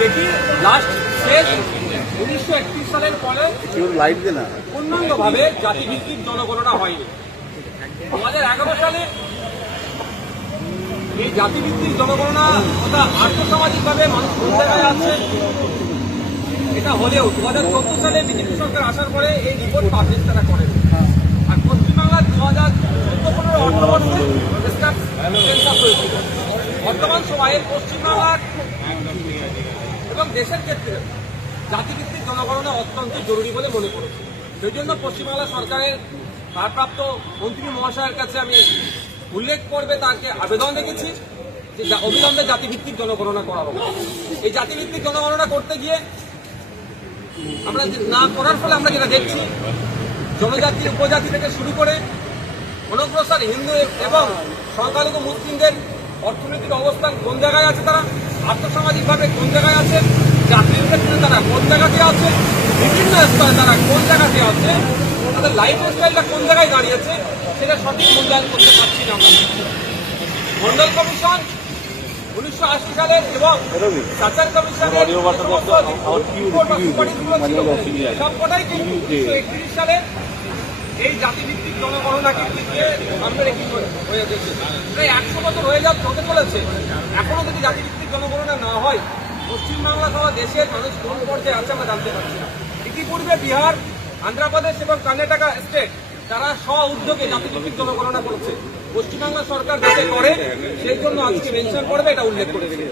দেখি লাস্ট শেষ 1931 সালের পরে পূর্ণাঙ্গভাবে জাতিভিত্তিক জনগণনা হয়নি। 2011 সালে এই জাতিভিত্তিক জনগণনা তথা আর্থসামাজিকভাবে মানুষ কোন জায়গায় আছে এটা হলেও 2014 সালে বিজেপি সরকার আসার পরে এই রিপোর্ট পাবলিশ তারা করেন। আর পশ্চিমবাংলার 2014-15 অর্থবর্ষে সেন্সাস হয়েছিল। বর্তমান সময়ে পশ্চিমবাংলার এবং দেশের ক্ষেত্রে জাতিভিত্তিক জনগণনা অত্যন্ত জরুরি বলে মনে করেছি। সেই জন্য পশ্চিমবাংলা সরকারের ভারপ্রাপ্ত মন্ত্রী মহাশয়ের কাছে আমি উল্লেখ করবে তাকে আবেদন রেখেছি যে অবিলম্বে জাতিভিত্তিক জনগণনা করা হবে। এই জাতিভিত্তিক জনগণনা করতে গিয়ে আমরা না করার ফলে আমরা যেটা দেখছি, জনজাতি উপজাতি থেকে শুরু করে অনগ্রসর হিন্দু এবং সংখ্যালঘু মুসলিমদের অর্থনৈতিক অবস্থান কোন জায়গায় আছে, তারা আর্থসামাজিকভাবে কোন জায়গায় আছে, চাকরির ক্ষেত্রে তারা কোন জায়গাতে আছে, বিভিন্ন স্তরে তারা কোন জায়গাতে আছে, তাদের লাইফ স্টাইলটা কোন জায়গায় দাঁড়িয়েছে সেটা সঠিক মূল্যায়ন করতে পারছি না। মন্ডল কমিশন 1980 সালের এবং সাচার কমিশনের সবকটাই কিন্তু 1931 সালে এই জাতিভিত্তিক জনগণনাকে সামনে রেখে হয়ে গেছে। প্রায় 100 বছর হয়ে হতে চলেছে, এখনো যদি জাতিভিত্তিক জনগণনা না হয় পশ্চিমবাংলা সহ দেশের মানুষ কোন পর্যায়ে আছে আমরা জানতে পারছি না। ইতিপূর্বে বিহার, আন্ধ্রপ্রদেশ এবং কর্ণাটক স্টেট তারা স্ব উদ্যোগে জাতিভিত্তিক জনগণনা করেছে। পশ্চিমবাংলা সরকার যাতে করে সেই জন্য আজকে মেনশন করবে এটা উল্লেখ করেছে।